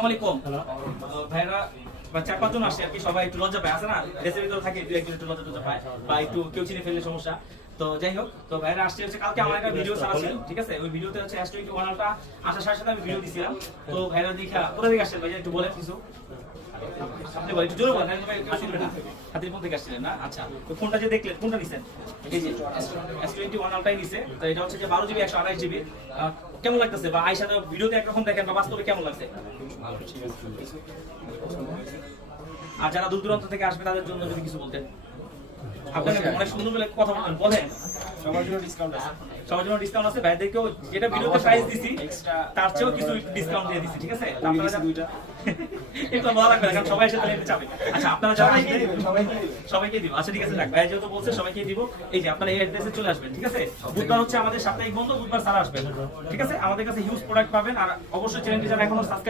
আসসালামু আলাইকুম। ভাইরা বা 4-5 জন আসছে আর কি, সবাই একটু লজ্জা পায়, আছে না দেশের ভিতরে থাকে, দুই একজন একটু লজ্জা পায় বা একটু কেউ চিনে ফেললে সমস্যা। তো যাই হোক, তো ভাইরা আসছে হচ্ছে কালকে আমার একটা ভিডিও ছাড়া ছিল, ঠিক আছে? ওই ভিডিওতে হচ্ছে S21 ওয়ানটা আসার সাথে সাথে আমি ভিডিও দিছিলাম। তো ভাইরা দেখা কোথা থেকে আসছেন ভাই একটু বলেন কিছু। আপনি বলেন একটু জোরে বলেন, ভাই কেউ শুনবে না। হাতির ফোন থেকে আসছিলেন না? আচ্ছা, তো ফোনটা যে দেখলেন কোনটা নিছেন? এই যে S21 আলটাই নিছে। তো এটা হচ্ছে যে 12 জিবি 128 জিবি। কেমন লাগতেছে বা আয়শা তো ভিডিওতে একরকম দেখেন বা বাস্তবে কেমন লাগছে? আর যারা দূর দূরান্ত থেকে আসবে তাদের জন্য যদি কিছু বলতেন। আপনারা অনেক সুন্দর বলে কথা বলেন, বলেন। সবার জন্য ডিসকাউন্ট আছে। সবার জন্য ডিসকাউন্ট আছে, ভাইদেরকেও যেটা ভিডিওতে প্রাইস দিছি তার চেয়েও কিছু ডিসকাউন্ট দিয়ে দিছি, ঠিক আছে? আপনারা দুইটা একটু ভালো লাগবে কারণ সবাই এসে নিতে চাবে। আচ্ছা, আপনারা যারা সবাইকে দিব। আচ্ছা ঠিক আছে, যাক ভাই যেহেতু বলছে সবাইকে দিব। এই যে আপনারা এই অ্যাড্রেসে চলে আসবেন, ঠিক আছে? বুধবার হচ্ছে আমাদের সাপ্তাহিক বন্ধ, বুধবার সারা আসবেন, ঠিক আছে? আমাদের কাছে হিউজ প্রোডাক্ট পাবেন। আর অবশ্যই চ্যানেলটি যারা এখনো সাবস্ক্রাইব